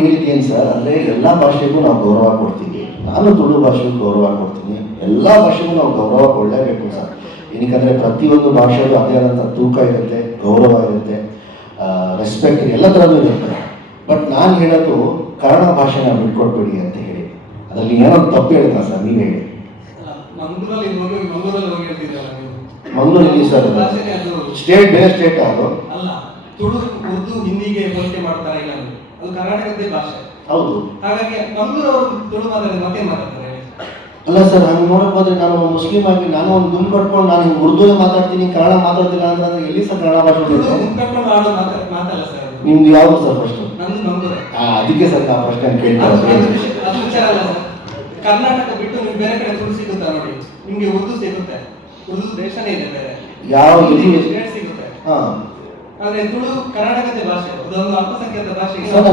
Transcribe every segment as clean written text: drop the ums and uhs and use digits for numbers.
ಹೇಳಿದ್ದೇನು ಸರ್, ಅಂದರೆ ಎಲ್ಲ ಭಾಷೆಗೂ ನಾವು ಗೌರವ ಕೊಡ್ತೀವಿ. ನಾನು ತುಳು ಭಾಷೆಗೂ ಗೌರವ ಕೊಡ್ತೀನಿ. ಎಲ್ಲ ಭಾಷೆಗೂ ನಾವು ಗೌರವ ಕೊಡಲೇಬೇಕು ಸರ್. ಏನಕ್ಕಂದರೆ ಪ್ರತಿಯೊಂದು ಭಾಷೆಗೂ ಅದೇ ಆದಂಥ ತೂಕ ಇರುತ್ತೆ, ಗೌರವ ಇರುತ್ತೆ, ರೆಸ್ಪೆಕ್ಟ್ ಎಲ್ಲ ಥರದ್ದು ಇರುತ್ತೆ. ಬಟ್ ನಾನು ಹೇಳೋದು ಕನ್ನಡ ಭಾಷೆನ ಬಿಟ್ಕೊಡ್ಬೇಡಿ ಅಂತ ಹೇಳಿ. ಅದರಲ್ಲಿ ಏನೋ ತಪ್ಪು ಹೇಳಿದ ಸರ್, ನೀವು ಹೇಳಿ. ಮಂಗಳೂರಲ್ಲಿ ಸರ್ ಸ್ಟೇಟ್ ಬೇರೆ ಸ್ಟೇಟ್ ಅದು ಅಲ್ಲ. ತುಳು ಉರ್ದು ಹಿಂದಿಗೆ ಹೋಲಿಕೆ ಮಾಡ್ತಾರೆ ಇಲ್ಲ, ಅದು ಕರ್ನಾಟಕದ ಭಾಷೆ. ಹೌದು. ಹಾಗಾಗಿ ಮಂಗಳೂರು ತುಳು ಮಾತಾಡಿದ್ರೆ ಮತ್ತೆ ಮಾತಾಡ್ತಾರೆ. ಅಲ್ಲ ಸರ್, ಹಂಗೆ ನೋಡಕ್ ಹೋದ್ರೆ ನಾನು ಮುಸ್ಲಿಂ ಆಗಿ ನಾನು ಒಂದು ಗುಂಪು ಕಟ್ಕೊಂಡು ನಾನು ಉರ್ದುವೇ ಮಾತಾಡ್ತೀನಿ, ಕನ್ನಡ ಮಾತಾಡ್ತಿಲ್ಲ ಅಂತಂದ್ರೆ ಎಲ್ಲಿ ಸರ್ ಕನ್ನಡ ಭಾಷೆ ಕಟ್ಕೊಂಡು ಆಡೋ ಮಾತಲ್ಲ ಸರ್. ನಿಮ್ದು ಯಾವುದು ಸರ್ ಫಸ್ಟ್? ನಂದು ಮಂಗಳೂರು. ಅದಕ್ಕೆ ಸರ್ ಆ ಪ್ರಶ್ನೆ ಕೇಳ್ತಾರೆ. ಅದು ವಿಚಾರ ಅಲ್ಲ ಸರ್. ಕರ್ನಾಟಕ ಬಿಟ್ಟು ನೀವು ಬೇರೆ ಕಡೆ ತುಳು ಸಿಗುತ್ತಾ ನೋಡಿ, ನಿಮ್ಗೆ ಉರ್ದು ಸಿಗುತ್ತೆ. ಉರ್ದು ದೇಶನೇ ಇದೆ ಬೇರೆ, ಯಾವ ಸ್ಟೇಟ್ ಸಿಗುತ್ತೆ. ಆದ್ರೆ ತುಳು ಕರ್ನಾಟಕದ ಭಾಷೆ, ಅದೊಂದು ಅಲ್ಪಸಂಖ್ಯಾತ ಭಾಷೆ. ಸರ್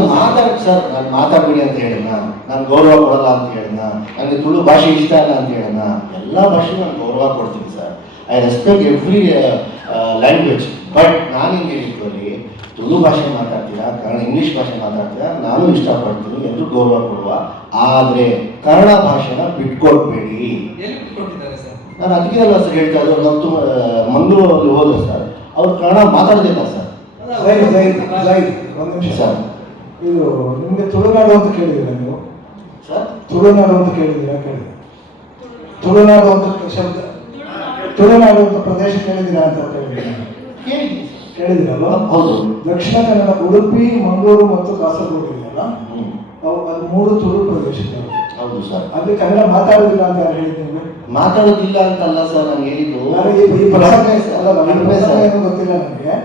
ನಾನು ಮಾತಾಡ್ಬಿಡಿ ಅಂತ ಹೇಳಿದ್ನ, ನಾನು ಗೌರವ ಕೊಡಲ್ಲ ಅಂತ ಹೇಳಿದ್ನ, ನನಗೆ ತುಳು ಭಾಷೆ ಇಷ್ಟ ಇಲ್ಲ ಅಂತ ಹೇಳಿದ್ನ? ಎಲ್ಲ ಭಾಷೆಗೂ ನಾನು ಗೌರವ ಕೊಡ್ತೀನಿ sir. I respect every language. But ನಾನು ಹಿಂಗೆ ಹೇಳಿದ್ದು ಅಲ್ಲಿ ತುಳು ಭಾಷೆ ಮಾತಾಡ್ತೀರಾ, ಕನ್ನಡ ಇಂಗ್ಲೀಷ್ ಭಾಷೆ ಮಾತಾಡ್ತೀರಾ, ನಾನು ಇಷ್ಟಪಡ್ತೀನಿ, ಎಲ್ಲರೂ ಗೌರವ ಕೊಡುವ. ಆದರೆ ಕನ್ನಡ ಭಾಷೆನ ಬಿಟ್ಕೊಡ್ಬೇಡಿ. ಎಲ್ಲಿ ಬಿಟ್ಕೊಟ್ಟಿದ್ದಾರೆ ಸರ್? ನಾನು ಅದಕ್ಕೆ ಅಲ್ಲ ಸರ್ ಹೇಳ್ತಾ ಇದ್ದು. ನಾವು ಮಂಗಳೂರಲ್ಲಿ ಹೋದ್ರೆ ಸರ್ ಅವ್ರು ಕನ್ನಡ ಮಾತಾಡೋದಿಲ್ಲ ಸರ್. ಒಂದು ನಿಮಿಷ ಸರ್, ಇದು ನಿಮಗೆ ತುಳುನಾಡು ಅಂತ ಕೇಳಿದ್ದೀರಾ ನೀವು? ಸರ್ ತುಳುನಾಡು ಅಂತ ಕೇಳಿದ್ದೀರಾ? ತುಳುನಾಡು ಅಂತ ಶಬ್ದ, ತುಳುನಾಡು ಅಂತ ಪ್ರದೇಶ ಕೇಳಿದ್ದೀರಾ ಅಂತ ಕೇಳಿದ್ದೀರಲ್ಲ? ಹೌದು. ದಕ್ಷಿಣ ಕನ್ನಡ, ಉಡುಪಿ, ಮಂಗಳೂರು ಮತ್ತು ಕಾಸರಗೋಡು ಇದೆಯಲ್ಲ, ಅದು 3 ತುಳು ಪ್ರದೇಶಗಳು. ಹೌದು ಸರ್. ಅಲ್ಲಿ ಕನ್ನಡ ಮಾತಾಡೋದಿಲ್ಲ ಅಂತ ಯಾರು ಹೇಳಿದ್ದು ನಿಮಗೆ? ಮಾತಾಡೋದಿಲ್ಲ ಅಂತಲ್ಲ ಸರ್ ನಾನು ಹೇಳಿದ್ದು. ಈ ಪ್ರಸಂಗ ಏನು ಗೊತ್ತಿಲ್ಲ ನನಗೆ.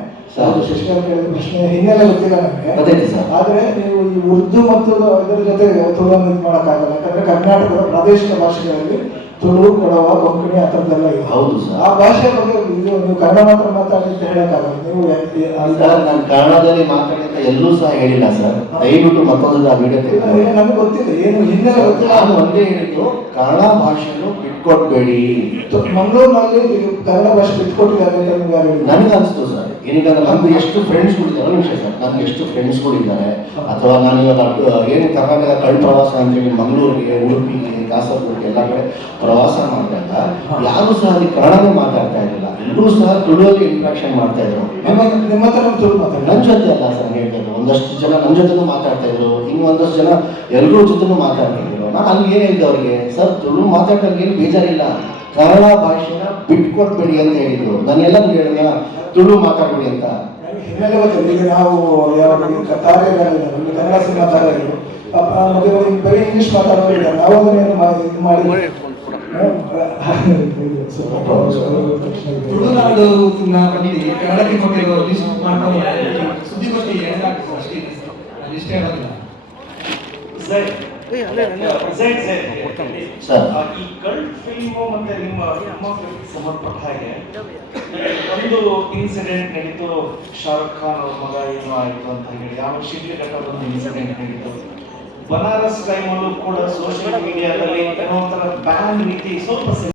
ಶಶಿಕಾಂತ್ ಕೇಳಿದ ಪ್ರಶ್ನೆ ಹಿನ್ನೆಲೆ ಗೊತ್ತಿಲ್ಲ ನನಗೆ. ಆದ್ರೆ ನೀವು ಈ ಉರ್ದು ಮತ್ತು ಇದರ ಜೊತೆ ತುಳುವನ್ನು ಇದು ಮಾಡೋಕ್ಕಾಗಲ್ಲ. ಯಾಕಂದ್ರೆ ಕರ್ನಾಟಕದ ಪ್ರಾದೇಶಿಕ ಭಾಷೆಗಳಲ್ಲಿ ತುಳು, ಕೊಡವ, ಕೊಂಕಣಿ ಆ ಥರದ್ದೆಲ್ಲ ಇದೆ. ಹೌದು ಸರ್. ಆ ಭಾಷೆ ಬಗ್ಗೆ ನೀವು ಕನ್ನಡ ಮಾತ್ರ ಮಾತಾಡಿ ಅಂತ ಹೇಳಕ್ಕಾಗಲ್ಲ. ನೀವು ನಾನು ಕನ್ನಡದಲ್ಲಿ ಮಾತಾಡಿದ ಎಲ್ಲೂ ಸಹ ಹೇಳಿಲ್ಲ ಸರ್. ದಯವಿಟ್ಟು ಮತ್ತೊಂದು ಆ ವಿಡಿಯೋ ತೆಗೆದು ನಮ್ಗೆ ಗೊತ್ತಿಲ್ಲ, ಏನು ಹಿನ್ನೆಲೆ ಗೊತ್ತಿಲ್ಲ. ನಾನು ಒಂದೇ ಹೇಳಿದ್ದು ಕನ್ನಡ ಭಾಷೆಯನ್ನು ಬಿಟ್ಕೊಡ್ಬೇಡಿ. ಮಂಗಳೂರಿನಲ್ಲಿ ಕನ್ನಡ ಭಾಷೆ ಬಿಟ್ಕೊಟ್ಟಿದ್ದಾರೆ ಅಂತ ನಿಮ್ಗೆ ಯಾರು ಹೇಳಿದ್ರು? ನನಗೆ ಅನಿಸ್ತು ಸರ್. ಏನೀಗ ನಮ್ದು ಎಷ್ಟು ಫ್ರೆಂಡ್ಸ್ಗಳಿದ್ದಾರೆ ವಿಷಯ ಸರ್, ನನಗೆ ಎಷ್ಟು ಫ್ರೆಂಡ್ಸ್ಗಳಿದ್ದಾರೆ, ಅಥವಾ ನಾನು ಇವಾಗ ಏನು ಕರ್ನಾಟಕ ಕಳ್ ಪ್ರವಾಸ ಅಂತೇಳಿ ಮಂಗಳೂರಿಗೆ, ಉಡುಪಿಗೆ, ಕಾಸರಗೋಡಿಗೆ ಎಲ್ಲ ಕಡೆ ಪ್ರವಾಸ ಮಾಡಿದಾಗ ಯಾರು ಸಹ ಅಲ್ಲಿ ಕನ್ನಡನೇ ಮಾತಾಡ್ತಾ ಇರಲಿಲ್ಲ. ಎಲ್ಲರೂ ಸಹ ತುಳುವಲ್ಲಿ ಇಂಟ್ರಾಕ್ಷನ್ ಮಾಡ್ತಾ ಇದ್ರು. ನಿಮ್ಮ ಹತ್ರ ತುಳು ಮಾತಾಡಿ? ನನ್ನ ಜೊತೆ ಅಲ್ಲ ಸರ್ ಹೇಳ್ತಾ ಇದ್ರು. ಒಂದಷ್ಟು ಜನ ನನ್ನ ಜೊತೆನೂ ಮಾತಾಡ್ತಾ ಇದ್ರು, ಇನ್ನು ಒಂದಷ್ಟು ಜನ ಎಲ್ಲರೂ ಜೊತೆನೂ ಮಾತಾಡ್ತಾ ಇದ್ರು. ನಾನು ಅಲ್ಲಿ ಏನು ಹೇಳಿದ್ದೆ ಅವರಿಗೆ, ಸರ್ ತುಳು ಮಾತಾಡೋಕೆ ಏನು ಬೇಜಾರಿಲ್ಲ, ಕನ್ನಡ ಭಾಷೆನ ಬಿಟ್ಕೊಡ್ಬೇಡಿ ಅಂತ ಹೇಳಿದ್ರು. ನಾನು ಎಲ್ಲರೂ ಹೇಳಿದ ತುಳು ಮಾತಾಡ್ಬೇಡಿ ಅಂತ. ಹಿನ್ನೆಲೆ ಗೊತ್ತಿಲ್ಲ. ಈಗ ನಾವು ತಾರೆಗಳಿದ್ದಾರೆ, ಕನ್ನಡ ಸಿನಿಮಾ ತಾರೆಗಳು ಬರೀ ಇಂಗ್ಲಿಷ್ ಮಾತಾಡೋರು ಇದ್ದಾರೆ. ನಾವು ಅದನ್ನೇನು ಇದು ಮಾಡಿ ತುಳುನಾಡು ಕನ್ನಡಕ್ಕೆ ಕೊಟ್ಟಿರೋ ಲಿಸ್ಟ್ ಮಾಡ್ಕೊಂಡು ಸುದ್ದಿಗೋಷ್ಠಿ ಅಷ್ಟೇ ಆಗೋದಿಲ್ಲ. ಈ ಕಲ್ಟ್ ಫಿಲ್ಮ್ ಮತ್ತೆ ನಿಮ್ಮ ಸಂಬಂಧಪಟ್ಟ ಹಾಗೆ ಒಂದು ಇನ್ಸಿಡೆಂಟ್ ನಡೀತು. ಶಾರುಖ್ ಖಾನ್ ಅವ್ರ ಮಗ ಏನೋ ಆಯ್ತು ಅಂತ ಹೇಳಿ, ಆಮೇಲೆ ಶಿಡ್ಲಿ ಘಟ್ಟದ ಒಂದು ಇನ್ಸಿಡೆಂಟ್ ನಡೀತು. ಬನಾರಸ್ ಟೈಮಲ್ಲೂ ಕೂಡ ಸೋಷಿಯಲ್ ಮೀಡಿಯಾದಲ್ಲಿ ಏನೋ ಒಂಥರ ಬ್ಯಾನ್ ರೀತಿ ಸ್ವಲ್ಪ